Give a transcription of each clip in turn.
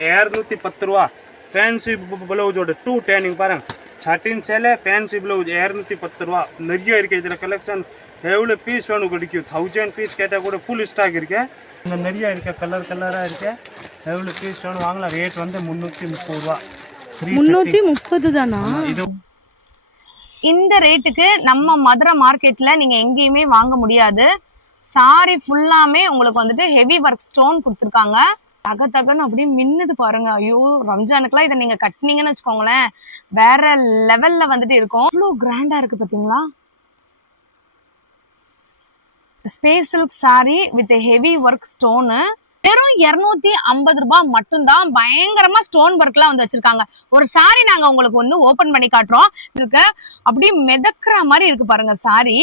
210 ரூபா. ஃபேன்சி ப்ளவுஸோட 2 டேனிங் பாருங்கள். சட்டின் சேலை ஃபேன்சி ப்ளவுஸ் 210 ரூபா. நிறைய இருக்குது இதில் கலெக்ஷன். எவ்வளோ பீஸ் வேணும் கிடைக்கும். 1000 பீஸ் கேட்டால் கூட ஃபுல் ஸ்டாக் இருக்கு. இங்கே நிறைய இருக்கு, கலராக இருக்கு. எவ்வளோ பீஸ் வேணும் வாங்கலாம். ரேட் வந்து 330 ரூபா. 330 தானா? இது இந்த ரேட்டுக்கு நம்ம மதுரை மார்க்கெட்ல நீங்க எங்கேயுமே வாங்க முடியாது. சாரி ஃபுல்லாமே உங்களுக்கு வந்துட்டு ஹெவி ஒர்க் ஸ்டோன் கொடுத்துருக்காங்க. தகன்னு அப்படியே மின்னுது பாருங்க. ஐயோ, ரம்ஜானுக்குலாம் இதை நீங்க கட்டினீங்கன்னு வச்சுக்கோங்களேன், வேற லெவல்ல வந்துட்டு இருக்கும். இவ்வளோ கிராண்டா இருக்கு பாத்தீங்களா. Space silk sorry with heavy work stone. வெறும் 250 ரூபாய் மட்டும்தான். பயங்கரமா ஸ்டோன் ஒர்க்லாம் வந்து வச்சிருக்காங்க. ஒரு சாரி நாங்க உங்களுக்கு வந்து ஓபன் பண்ணி காட்டுறோம். இதுக்கு அப்படியே மிதக்குற மாதிரி இருக்கு பாருங்க. சாரி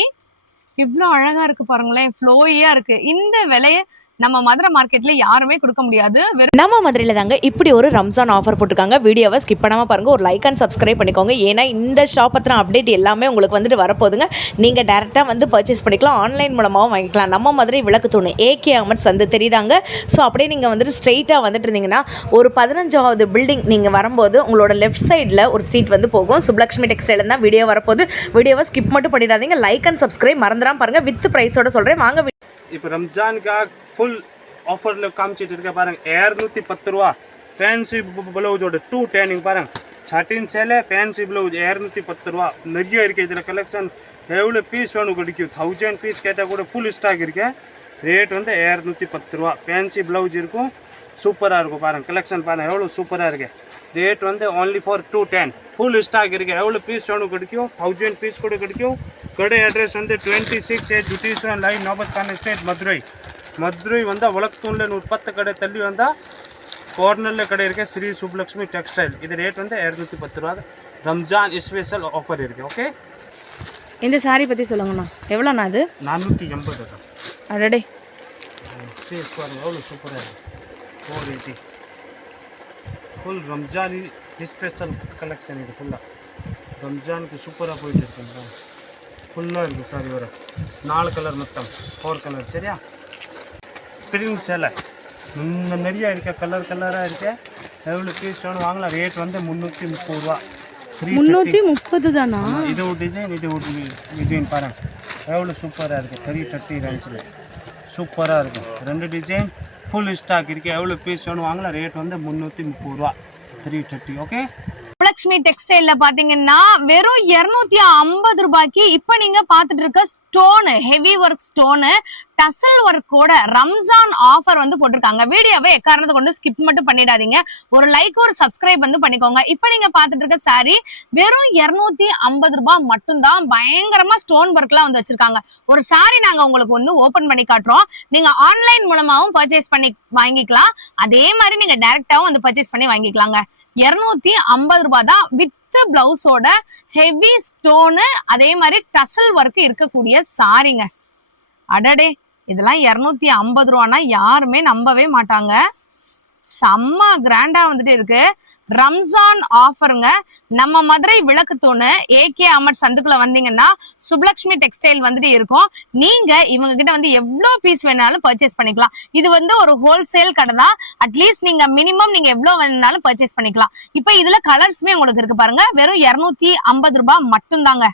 இவ்வளவு அழகா இருக்கு பாருங்களேன், ஃப்ளோயியா இருக்கு. இந்த விலைய நம்ம மதுரை மார்க்கெட்ல யாருமே கொடுக்க முடியாது. நம்ம மதுரையில தாங்க இப்படி ஒரு ரம்ஜான் ஆஃபர் போட்டிருக்காங்க. வீடியோவை ஸ்கிப் பண்ணாம பாருங்க. ஒரு லைக் அண்ட் சப்ஸ்கிரைப் பண்ணிக்கோங்க. ஏன்னா இந்த ஷாப் பத்தின அப்டேட் எல்லாமே உங்களுக்கு வந்துட்டு வரப்போகுதுங்க. நீங்க டைரக்டா வந்து பர்ச்சேஸ் பண்ணிக்கலாம், ஆன்லைன் மூலமாகவும் வாங்கிக்கலாம். நம்ம மதுரை விளக்கு தூணு ஏகே அமட் சந்து தெரியுதாங்க. ஸோ அப்படியே நீங்க வந்துட்டு ஸ்ட்ரெயிட்டா வந்துட்டு இருந்தீங்கன்னா ஒரு 15வது பில்டிங் நீங்க வரும்போது உங்களோட லெஃப்ட் சைடில் ஒரு ஸ்ட்ரீட் வந்து போகும். சுப்லக்ஷ்மி டெக்ஸ்டைல் தான் வீடியோ வரப்போகுது. வீடியோவை ஸ்கிப் மட்டும் பண்ணிடாதீங்க. லைக் அண்ட் சப்ஸ்கிரைப் மறந்துடாம பாருங்க. வித் பிரைஸோட சொல்றேன் வாங்க. இப்போ ரம்ஜானுக்காக ஃபுல் ஆஃபரில் காமிச்சிட்டு இருக்க பாருங்கள். 210 ரூபா. ஃபேன்சி ப்ளவுஸோட 2 டேனிங் பாருங்கள். சட்டின் சேலை ஃபேன்சி ப்ளவுஸ் 210 ரூபா. நிறைய இருக்குது இதில் கலெக்ஷன். எவ்வளோ பீஸ் வேணும் கிடைக்கும். 1000 பீஸ் கேட்டால் கூட ஃபுல் ஸ்டாக் இருக்கு. ரேட் வந்து 210 ரூபா. ஃபேன்சி ப்ளவுஸ் இருக்கும், சூப்பராக இருக்கும் பாருங்கள். கலெக்ஷன் பாருங்கள் எவ்வளோ சூப்பராக இருக்கு. ரேட் வந்து only for 210. ஃபுல் ஸ்டாக் இருக்குது. எவ்வளோ பீஸ் வேணும் கிடைக்கும். 1000 பீஸ் கூட கிடைக்கும். கடை அட்ரஸ் வந்து 26A ஜுட்டீஸ்வரன் லைன், நோபத்கான ஸ்டேட், மதுரை வந்தால் விளக்குத்தூணில் 110 கடை தள்ளி வந்தால் கார்னரில் கடை இருக்குது ஸ்ரீ சுப்லக்ஷ்மி டெக்ஸ்டைல். இது ரேட் வந்து 210 ரூபா. ரம்ஜான் ஸ்பெஷல் ஆஃபர் இருக்குது. ஓகே, இந்த சாரி பற்றி சொல்லுங்கண்ணா. எவ்வளோண்ணா அது? 480 தான். அடடே, ஃபேஸ் பாருங்கள் எவ்வளோ சூப்பராக இருக்குது. 480 ஃபுல் ரம்ஜான் ஸ்பெஷல் கலெக்ஷன். இது ஃபுல்லாக ரம்ஜானுக்கு சூப்பராக போயிட்டு இருக்குங்க. ஃபுல்லாக இருக்குது சாரி. வர 4 கலர் மொத்தம் 4 கலர். சரியா? பிரிண்ட் சேலை நிறைய இருக்க, கலராக இருக்கு. எவ்வளோ பீஸ் வேணும் வாங்கலாம். ரேட் வந்து 330 ரூபா. 330 தானா? இது ஒரு டிசைன், இது ஒரு டிசைன் பாருங்கள் எவ்வளோ சூப்பராக இருக்குது. 330 ரேஞ்சில் சூப்பராக இருக்கும். 2 டிசைன் ஃபுல் ஸ்டாக் இருக்குது. எவ்வளோ பீஸ் வேணும் வாங்கலாம். ரேட் வந்து 330 ரூபா. 330. ஓகே, சுப்லக்ஷ்மி டெக்ஸ்டைல்ல பாத்தீங்கன்னா வெறும் 250 ரூபாய்க்கு இப்ப நீங்க பாத்துட்டு இருக்க stone, heavy work stone, tassel ஒர்க்கோட ரம்ஜான் ஆஃபர் வந்து போட்டிருக்காங்க. வீடியோவை எக்காரணத்தை கொண்டு ஸ்கிப் மட்டும் பண்ணிடாதீங்க. ஒரு லைக், ஒரு சப்ஸ்கிரைப் வந்து பண்ணிக்கோங்க. இப்ப நீங்க பாத்துட்டு இருக்க சாரி வெறும் 250 ரூபாய் மட்டும்தான். பயங்கரமா ஸ்டோன் ஒர்க் எல்லாம் வந்து வச்சிருக்காங்க. ஒரு சாரி நாங்க உங்களுக்கு வந்து ஓபன் பண்ணி காட்டுறோம். நீங்க ஆன்லைன் மூலமாவும் பர்ச்சேஸ் பண்ணி வாங்கிக்கலாம். அதே மாதிரி நீங்க டைரக்டாவும் வந்து பர்ச்சேஸ் பண்ணி வாங்கிக்கலாங்க. 250 ரூபாய் தான். வித் பிளவுஸோட ஹெவி ஸ்டோனு, அதே மாதிரி டசல் ஒர்க் இருக்கக்கூடிய சாரிங்க. அடடே, இதெல்லாம் 250 ரூபானா யாருமே நம்பவே மாட்டாங்க. செம்ம கிராண்டா வந்துட்டு இருக்கு. ரம்ஜான் ஆஃபருங்க. நம்ம மதுரை விளக்கு தூணு ஏகே அமட் சந்துக்குள்ள வந்தீங்கன்னா சுப்லக்ஷ்மி டெக்ஸ்டைல் வந்துட்டு இருக்கும். நீங்க இவங்க கிட்ட வந்து எவ்வளவு பீஸ் வேணாலும் பர்ச்சேஸ் பண்ணிக்கலாம். இது வந்து ஒரு ஹோல்சேல் கடை தான். அட்லீஸ்ட் நீங்க மினிமம் நீங்க எவ்வளவு வேணாலும் பர்ச்சேஸ் பண்ணிக்கலாம். இப்ப இதுல கலர்ஸ்மே உங்களுக்கு இருக்கு பாருங்க. வெறும் 250 ரூபாய் மட்டும்தாங்க.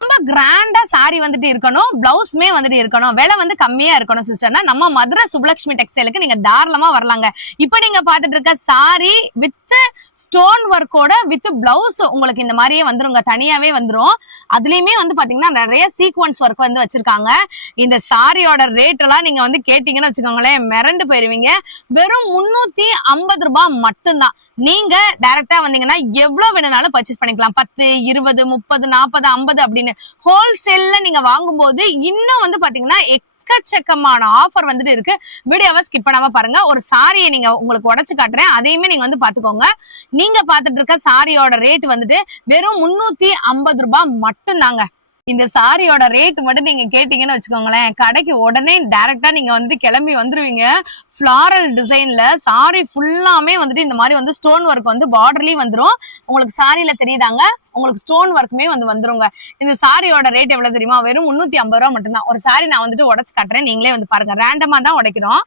ரொம்ப கிராண்டா சாரி வந்துட்டு இருக்கணும், பிளவுஸ்மே வந்துட்டு இருக்கணும், விலை வந்து கம்மியா இருக்கணும் சிஸ்டர்னா நம்ம மதுரை சுப்லக்ஷ்மி டெக்ஸ்டைலுக்கு நீங்க தாராளமா வரலாங்க. இப்ப நீங்க பாத்துட்டு இருக்க சாரி வித் ஸ்டோன் ஒர்க்கோட வித் பிளவுஸ் உங்களுக்கு இந்த மாதிரியே வந்துருங்க, தனியாவே வந்துரும். அதுலயுமே வந்து பாத்தீங்கன்னா நிறைய சீக்வன்ஸ் ஒர்க் வந்து வச்சிருக்காங்க. இந்த சாரியோட ரேட் எல்லாம் நீங்க வந்து கேட்டீங்கன்னு வச்சுக்கோங்களேன், மிரண்டு போயிருவீங்க. வெறும் 350 ரூபாய் மட்டும்தான். நீங்க டைரக்டா வந்தீங்கன்னா எவ்வளவு வேணும்னாலும் பர்ச்சேஸ் பண்ணிக்கலாம். 10, 20, 30, 40, 50 அப்படின்னு ஹோல்சேல்ல நீங்க வாங்கும்போது இன்னும் வந்து பாத்தீங்கன்னா எக்கச்சக்கமான ஆஃபர் வந்துட்டு இருக்கு. வீடியோவை ஸ்கிப் பண்ணாம பாருங்க. ஒரு சாரியை நீங்க உங்களுக்கு உடைச்சு காட்டுறேன், அதையுமே நீங்க வந்து பாத்துக்கோங்க. நீங்க பாத்துட்டு இருக்க சாரியோட ரேட் வந்துட்டு வெறும் 350 ரூபாய் மட்டும்தாங்க. இந்த சாரியோட ரேட் மட்டும் நீங்க கேட்டீங்கன்னு வச்சுக்கோங்களேன், கடைக்கு உடனே டைரக்டா நீங்க வந்து கிளம்பி வந்துருவீங்க. ஃபிளாரல் டிசைன்ல சாரி ஃபுல்லாமே வந்துட்டு இந்த மாதிரி வந்து ஸ்டோன் ஒர்க் வந்து பார்டர்லயும் வந்துரும். உங்களுக்கு சாரியில தெரியுதாங்க, உங்களுக்கு ஸ்டோன் ஒர்க்குமே வந்து வந்துருங்க. இந்த சாரியோட ரேட் எவ்வளவு தெரியுமா? வெறும் 350 ரூபாய் மட்டும்தான். ஒரு சாரி நான் வந்துட்டு உடைச்சு காட்டுறேன், நீங்களே வந்து பாருங்க. ரேண்டமா தான் உடைக்கிறோம்.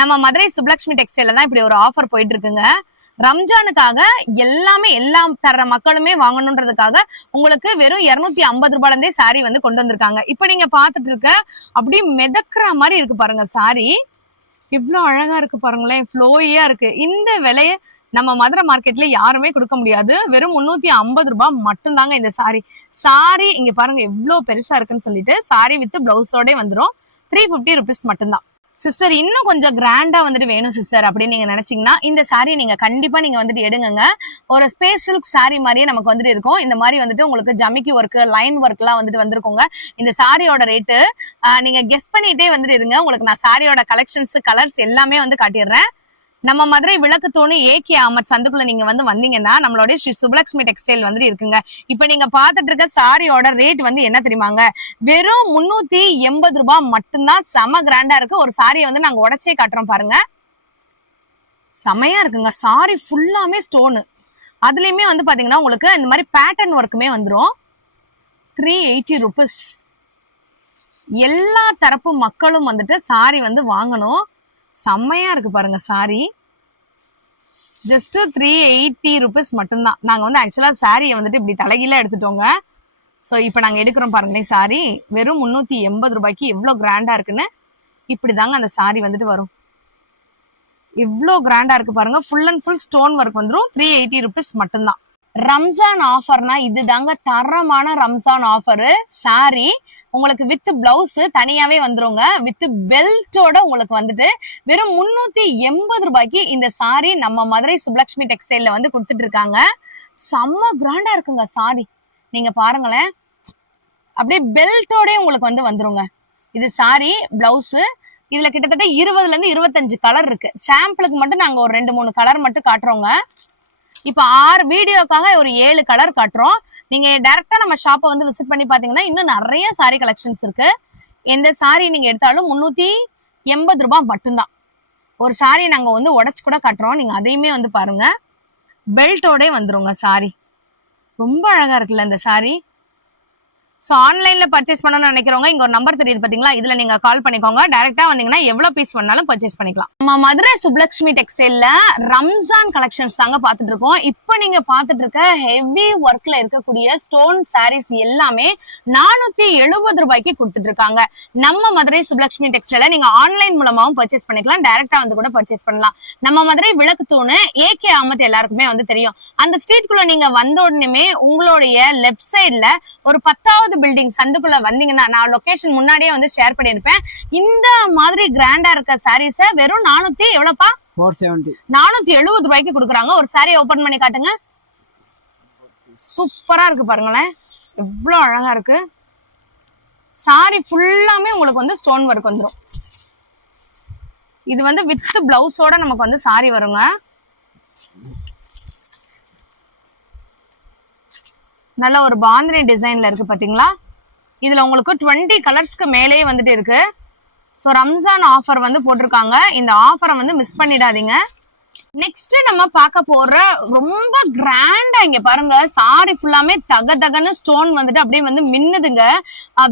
நம்ம மதுரை சுப்லக்ஷ்மி டெக்ஸ்டைல தான் இப்படி ஒரு ஆஃபர் போயிட்டு இருக்குங்க. ரம்ஜானுக்காக எல்லாமே எல்லாம் தர மக்களுமே வாங்கணுன்றதுக்காக உங்களுக்கு வெறும் 250 ரூபாயில இருந்தே சாரி வந்து கொண்டு வந்திருக்காங்க. இப்ப நீங்க பாத்துட்டு இருக்க அப்படியே மிதக்குற மாதிரி இருக்கு பாருங்க சாரி. இவ்வளவு அழகா இருக்கு பாருங்களேன், ஃப்ளோயியா இருக்கு. இந்த விலையை நம்ம மதுரை மார்க்கெட்ல யாருமே கொடுக்க முடியாது. வெறும் 350 ரூபாய் மட்டும்தாங்க இந்த சாரி. இங்க பாருங்க எவ்வளவு பெருசா இருக்குன்னு சொல்லிட்டு சாரி வித் பிளவுஸோட வந்துடும். 350 ருபீஸ் மட்டும்தான். சிஸ்டர் இன்னும் கொஞ்சம் கிராண்டா வந்துட்டு வேணும் சிஸ்டர் அப்படின்னு நீங்க நினைச்சீங்கன்னா இந்த சாரி நீங்க கண்டிப்பா நீங்க வந்துட்டு எடுங்க. ஒரு ஸ்பேஸ் சில்க் சாரி மாதிரியே நமக்கு வந்துட்டு இருக்கும். இந்த மாதிரி வந்துட்டு உங்களுக்கு ஜமிக்கி ஒர்க், லைன் ஒர்க் எல்லாம் வந்துட்டு வந்திருக்குங்க. இந்த சாரியோட ரேட்டு நீங்க கெஸ் பண்ணிட்டே வந்துட்டு இருங்க. உங்களுக்கு நான் சாரியோட கலெக்ஷன்ஸ், கலர்ஸ் எல்லாமே வந்து காட்டிடுறேன். நம்ம மதுரை விளக்கு தூணு ஏகே அமர் சந்துக்குள்ள நீங்க வந்து வந்தீங்கன்னா நம்மளுடைய ஸ்ரீ சுப்லக்ஷ்மி டெக்ஸ்டைல் வந்து இருக்குங்க. இப்ப நீங்க பாத்துட்டு இருக்க சாரியோட ரேட் வந்து என்ன தெரியுமாங்க? வெறும் 380 ரூபாய் மட்டும்தான். செம கிராண்டா இருக்கு. ஒரு சாரியை வந்து நாங்க உடச்சே காட்டுறோம் பாருங்க. செமையா இருக்குங்க. சாரி ஃபுல்லாமே ஸ்டோனு. அதுலயுமே வந்து பாத்தீங்கன்னா உங்களுக்கு இந்த மாதிரி பேட்டர்ன் ஒர்க்குமே வந்துடும். 380 ருபீஸ். எல்லா தரப்பு மக்களும் வந்துட்டு சாரி வந்து வாங்கணும். செம்மையா இருக்கு பாருங்க சாரி. ஜஸ்ட் 380 ருபீஸ் மட்டும்தான். நாங்க வந்து ஆக்சுவலா சாரியை வந்துட்டு இப்படி தலைகீழ எடுத்துட்டோங்க. ஸோ இப்போ நாங்க எடுக்கிறோம் பாருங்களேன் சாரி. வெறும் 380 ரூபாய்க்கு எவ்வளோ கிராண்டா இருக்குன்னு. இப்படிதாங்க அந்த சாரி வந்துட்டு வரும். இவ்வளோ கிராண்டா இருக்கு பாருங்க. Full and full stone work வந்துடும். 380 ருபீஸ் மட்டும்தான். ரம்ஜான் ஆஃபர்னா இதுதாங்க தரமான ரம்ஜான் ஆஃபரு. சாரி உங்களுக்கு வித் பிளவுஸ் தனியாவே வந்துருங்க. வித் பெல்ட்டோட உங்களுக்கு வந்துட்டு வெறும் 380 ரூபாய்க்கு இந்த சாரி நம்ம மதுரை சுப்லக்ஷ்மி டெக்ஸ்டைல்ல வந்து கொடுத்துட்டு இருக்காங்க. செம்ம கிராண்டா இருக்குங்க சாரி. நீங்க பாருங்களேன், அப்படியே பெல்ட்டோட உங்களுக்கு வந்து வந்துருங்க. இது சாரி, பிளவுஸ். இதுல கிட்டத்தட்ட 20ல இருந்து 25 கலர் இருக்கு. சாம்பிளுக்கு மட்டும் நாங்க ஒரு 2-3 கலர் மட்டும் காட்டுறோங்க. இப்ப 6 வீடியோக்காக ஒரு 7 கலர் காட்டுறோம். நீங்க டைரக்டா நம்ம ஷாப்பை வந்து விசிட் பண்ணி பாத்தீங்கன்னா இன்னும் நிறைய சாரி கலெக்ஷன்ஸ் இருக்கு. எந்த சாரி நீங்க எடுத்தாலும் 380 ரூபாய் மட்டும்தான். ஒரு சாரி நாங்க வந்து உடைச்சு கூட காட்டுறோம். நீங்க அதையுமே வந்து பாருங்க. பெல்ட்டோட வந்துருங்க சாரி. ரொம்ப அழகா இருக்குல்ல இந்த சாரி. ஸோ ஆன்லைன்ல பர்ச்சேஸ் பண்ணணும்னு நினைக்கிறவங்க இங்க ஒரு நம்பர் தெரியுது பாத்தீங்களா, இதுல நீங்க கால் பண்ணிக்கோங்க. டைரக்டா வந்தீங்கன்னா எவ்வளவு பீஸ் வேணாலும் பர்ச்சேஸ் பண்ணிக்கலாம். நம்ம மதுரை சுப்லக்ஷ்மி டெக்ஸ்டைல்ல ரம்ஜான் கலெக்ஷன்ஸ் தாங்க பாத்துட்டு இருக்கோம். இப்போ நீங்க பாத்துட்டு இருக்க ஹெவி ஒர்க்ல இருக்கக்கூடிய ஸ்டோன் சாரீஸ் எல்லாமே 470 ரூபாய்க்கு கொடுத்துட்டு இருக்காங்க. நம்ம மதுரை சுப்லக்ஷ்மி டெக்ஸ்டைல நீங்க ஆன்லைன் மூலமாவும் பர்ச்சேஸ் பண்ணிக்கலாம். டைரக்டா வந்து கூட பர்ச்சேஸ் பண்ணலாம். நம்ம மதுரை விளக்கு தூணு ஏகே அமத் எல்லாருக்குமே வந்து தெரியும். அந்த ஸ்ட்ரீட்குள்ள நீங்க வந்த உடனே உங்களுடைய லெப்ட் சைட்ல ஒரு 10வது பில்டிங் சந்துக்குள்ள வந்தீங்கன்னா நான் லொகேஷன் முன்னாடியே வந்து ஷேர் பண்ணிருப்பேன். இந்த மாதிரி கிராண்டா இருக்க சாரீஸ வெறும் 470 ரூபாய்க்கு கொடுக்குறாங்க. ஒரு சாரியை ஓபன் பண்ணி காட்டுங்க. சூப்பரா இருக்கு பாருங்களேன், எவ்வளவு அழகா இருக்கு. சாரி ஃபுல்லாமே உங்களுக்கு வந்து ஸ்டோன் ஒர்க் வந்துடும். இது வந்து வித் பிளவுஸோட நமக்கு வந்து சாரி வருங்க. நல்ல ஒரு பாந்தினி டிசைன்ல இருக்கு பாத்தீங்களா. இதுல உங்களுக்கு 20 கலர்ஸ்க்கு மேலேயே வந்துட்டு இருக்கு. ஸோ ரம்ஜான் ஆஃபர் வந்து போட்டிருக்காங்க. இந்த ஆஃபரை வந்து மிஸ் பண்ணிடாதீங்க. நெக்ஸ்ட் நம்ம பார்க்க போற ரொம்ப கிராண்டா இங்க பாருங்க சாரி ஃபுல்லாமே தகன்னு ஸ்டோன் வந்துட்டு அப்படியே வந்து மின்னுதுங்க.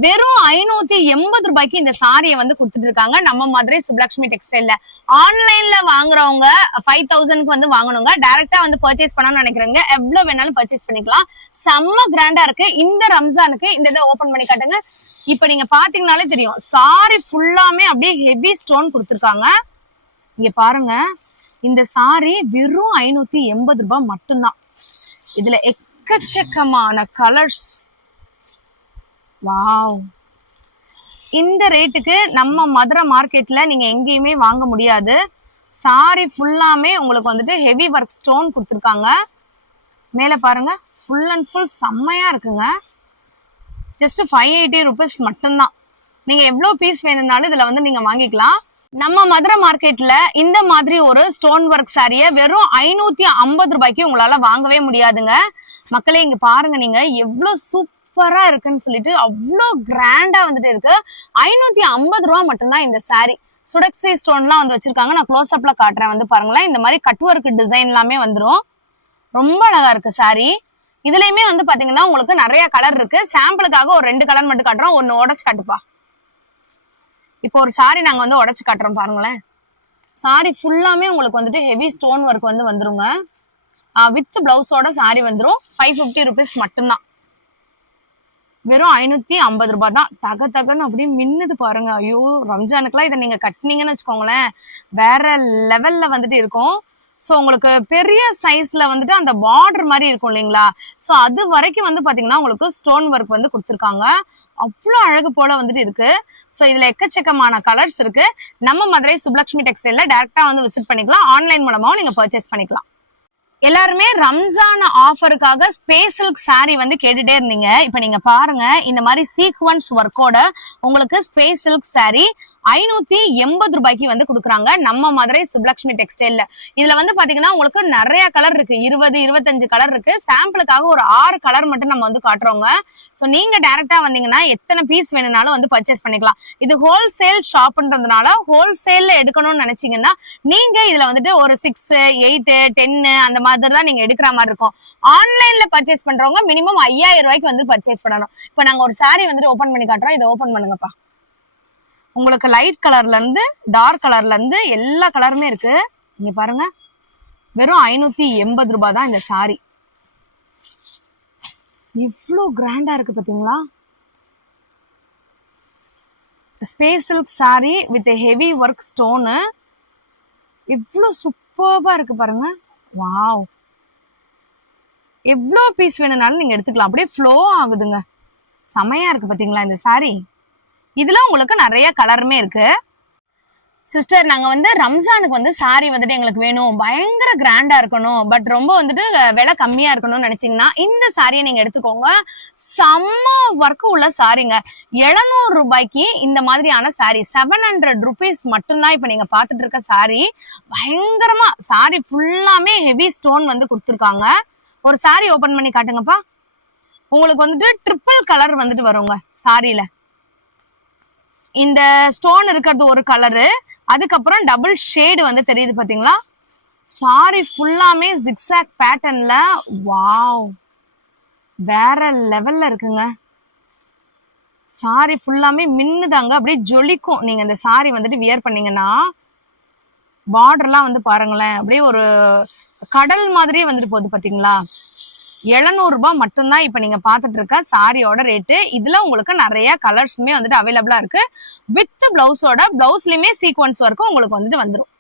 வெறும் 580 ரூபாய்க்கு இந்த சாரியை வந்து கொடுத்துட்டு இருக்காங்க நம்ம மதுரை சுப்லக்ஷ்மி டெக்ஸ்டைல்ல. ஆன்லைன்ல வாங்குறவங்க 5000க்கு வந்து வாங்கணுங்க. டைரக்டா வந்து பர்ச்சேஸ் பண்ணணும்னு நினைக்கிறவங்க எவ்வளவு வேணாலும் பர்ச்சேஸ் பண்ணிக்கலாம். செம்ம கிராண்டா இருக்கு. இந்த ரம்ஜானுக்கு இந்த இதை ஓபன் பண்ணி காட்டுங்க. இப்ப நீங்க பாத்தீங்கன்னாலே தெரியும் சாரி ஃபுல்லாமே அப்படியே ஹெவி ஸ்டோன் கொடுத்துருக்காங்க. இங்க பாருங்க, இந்த சாரி வெறும் 580 ரூபாய் மட்டும்தான். இதுல எக்கச்சக்கமான கலர்ஸ். வாவ், இந்த ரேட்டுக்கு நம்ம மதுரை மார்க்கெட்ல நீங்க எங்கேயுமே வாங்க முடியாது. சாரி ஃபுல்லாமே உங்களுக்கு வந்துட்டு ஹெவி ஒர்க் ஸ்டோன் கொடுத்துருக்காங்க. மேல பாருங்க ஃபுல் அண்ட் ஃபுல் செம்மையா இருக்குங்க. ஜஸ்ட் 580 ருபீஸ் மட்டும்தான். நீங்க எவ்வளவு பீஸ் வேணும்னாலும் இதுல வந்து நீங்க வாங்கிக்கலாம். நம்ம மதுரை மார்க்கெட்ல இந்த மாதிரி ஒரு ஸ்டோன் ஒர்க் சாரிய வெறும் 550 ரூபாய்க்கு உங்களால வாங்கவே முடியாதுங்க. மக்களே இங்க பாருங்க, நீங்க எவ்வளவு சூப்பரா இருக்குன்னு சொல்லிட்டு அவ்வளோ கிராண்டா வந்துட்டு இருக்கு. 550 ரூபாய் மட்டும்தான் இந்த சாரி. சுடக்ஸி ஸ்டோன்லாம் வந்து வச்சிருக்காங்க. நான் க்ளோஸ் அப்ல காட்டுறேன் வந்து பாருங்களேன். இந்த மாதிரி கட் ஒர்க் டிசைன் எல்லாமே வந்துடும். ரொம்ப அழகா இருக்கு சாரி. இதுலயுமே வந்து பாத்தீங்கன்னா உங்களுக்கு நிறைய கலர் இருக்கு. சாம்பிளுக்காக ஒரு 2 கலர் மட்டும் காட்டுறோம். ஒன்னு உடச்சு காட்டுப்பா. இப்போ ஒரு சாரி நாங்க வந்து உடைச்சு காட்டுறோம் பாருங்களேன். சாரி ஃபுல்லாமே உங்களுக்கு வந்துட்டு ஹெவி ஸ்டோன் ஒர்க் வந்து வந்துருங்க. வித் பிளவுஸோட சாரி வந்துரும். 550 rupees மட்டும்தான். வெறும் 550 ரூபாய் தான். தக தகன்னு அப்படியே மின்னுது பாருங்க. ஐயோ, ரம்ஜானுக்குலாம் இதை நீங்க கட்டினீங்கன்னு வச்சுக்கோங்களேன், வேற லெவல்ல வந்துட்டு இருக்கும். ஸோ உங்களுக்கு பெரிய சைஸ்ல வந்துட்டு அந்த பார்டர் மாதிரி இருக்கும் இல்லைங்களா, ஸோ அது வரைக்கும் வந்து பாத்தீங்கன்னா உங்களுக்கு ஸ்டோன் ஒர்க் வந்து கொடுத்துருக்காங்க. அவ்வளோ அழகு போல வந்துட்டு இருக்கு. ஸோ இதுல எக்கச்சக்கமான கலர்ஸ் இருக்கு. நம்ம மதுரை சுப்லக்ஷ்மி டெக்ஸ்டைல்ல டைரக்டா வந்து விசிட் பண்ணிக்கலாம். ஆன்லைன் மூலமாவும் நீங்க பர்ச்சேஸ் பண்ணிக்கலாம். எல்லாருமே ரம்ஜான் ஆஃபருக்காக ஸ்பேஸ் சில்க் சாரி வந்து கேட்டுட்டே இருந்தீங்க. இப்ப நீங்க பாருங்க, இந்த மாதிரி சீக்வன்ஸ் ஒர்க்கோட உங்களுக்கு ஸ்பேஸ் சில்க் சாரி 580 ரூபாய்க்கு வந்து கொடுக்குறாங்க நம்ம மதுரை சுப்லக்ஷ்மி டெக்ஸ்டைல்ல. இதுல வந்து பாத்தீங்கன்னா உங்களுக்கு நிறைய கலர் இருக்கு, 20-25 கலர் இருக்கு. சாம்பிளுக்காக ஒரு 6 கலர் மட்டும் நம்ம வந்து காட்டுறோங்க. ஸோ நீங்க டைரக்டா வந்தீங்கன்னா எத்தனை பீஸ் வேணும்னாலும் வந்து பர்ச்சேஸ் பண்ணிக்கலாம். இது ஹோல்சேல் ஷாப்ன்றதுனால ஹோல்சேல்ல எடுக்கணும்னு நினைச்சீங்கன்னா நீங்க இதுல வந்துட்டு ஒரு 6, 8, 10 அந்த மாதிரி தான் நீங்க எடுக்கிற மாதிரி இருக்கும். ஆன்லைன்ல பர்ச்சேஸ் பண்றவங்க மினிமம் 5000 ரூபாய்க்கு வந்து பர்ச்சேஸ் பண்ணணும். இப்போ நாங்க ஒரு சாரி வந்துட்டு ஓபன் பண்ணி காட்டுறோம். இதை ஓபன் பண்ணுங்கப்பா. உங்களுக்கு லைட் கலர்ல இருந்து டார்க் கலர்ல இருந்து எல்லா கலருமே இருக்கு. இங்க பாருங்க, வெறும் 580 ரூபாய் தான் இந்த சாரி. இவ்வளோ கிராண்டா இருக்கு பாத்தீங்களா? Space silk sorry with heavy work stone. இவ்வளோ சூப்பர்பா இருக்கு பாருங்க. வாவ், எவ்வளோ பீஸ் வேணும்னாலும் நீங்க எடுத்துக்கலாம். அப்படியே ஃப்ளோ ஆகுதுங்க. செமையா இருக்கு பாத்தீங்களா இந்த சாரி. இதுல உங்களுக்கு நிறைய கலருமே இருக்கு. சிஸ்டர், நாங்க வந்து ரம்ஜானுக்கு வந்து சாரி வந்துட்டு எங்களுக்கு வேணும், பயங்கர கிராண்டா இருக்கணும், பட் ரொம்ப வந்துட்டு விலை கம்மியா இருக்கணும்னு நினைச்சீங்கன்னா இந்த சாரியை நீங்க எடுத்துக்கோங்க. செம்ம ஒர்க்கு உள்ள சாரிங்க. 700 ரூபாய்க்கு இந்த மாதிரியான சாரி 700 rupees மட்டும்தான். இப்ப நீங்க பாத்துட்டு இருக்க சாரி பயங்கரமா, சாரி ஃபுல்லாமே ஹெவி ஸ்டோன் வந்து கொடுத்துருக்காங்க. ஒரு சாரி ஓபன் பண்ணி காட்டுங்கப்பா. உங்களுக்கு வந்துட்டு ட்ரிபிள் கலர் வந்துட்டு வருங்க சாரியில. இந்த ஸ்டோன் இருக்கிறது ஒரு கலரு, அதுக்கப்புறம் டபுள் ஷேடு வந்து தெரியுது பாத்தீங்களா? சாரி ஃபுல்லாமே ஜிக்ஸாக் பேட்டர்ன்ல. வாவ், வேற லெவல்ல இருக்குங்க. சாரி ஃபுல்லாமே மின்னுதாங்க, அப்படியே ஜொலிக்கும். நீங்க இந்த சாரி வந்துட்டு வியர் பண்ணீங்கன்னா பார்டர்லாம் வந்து பாருங்களேன், அப்படியே ஒரு கடல் மாதிரியே வந்துட்டு போகுது பாத்தீங்களா? 700 ரூபாய் மட்டும்தான் இப்ப நீங்க பாத்துட்டு இருக்க சாரியோட ரேட்டு. இதுல உங்களுக்கு நிறைய கலர்ஸுமே வந்துட்டு அவைலபிளா இருக்கு. வித் பிளவுஸோட, பிளவுஸ்லயுமே சீக்வன்ஸ் ஒர்க்கும் உங்களுக்கு வந்துட்டு வந்துடும்.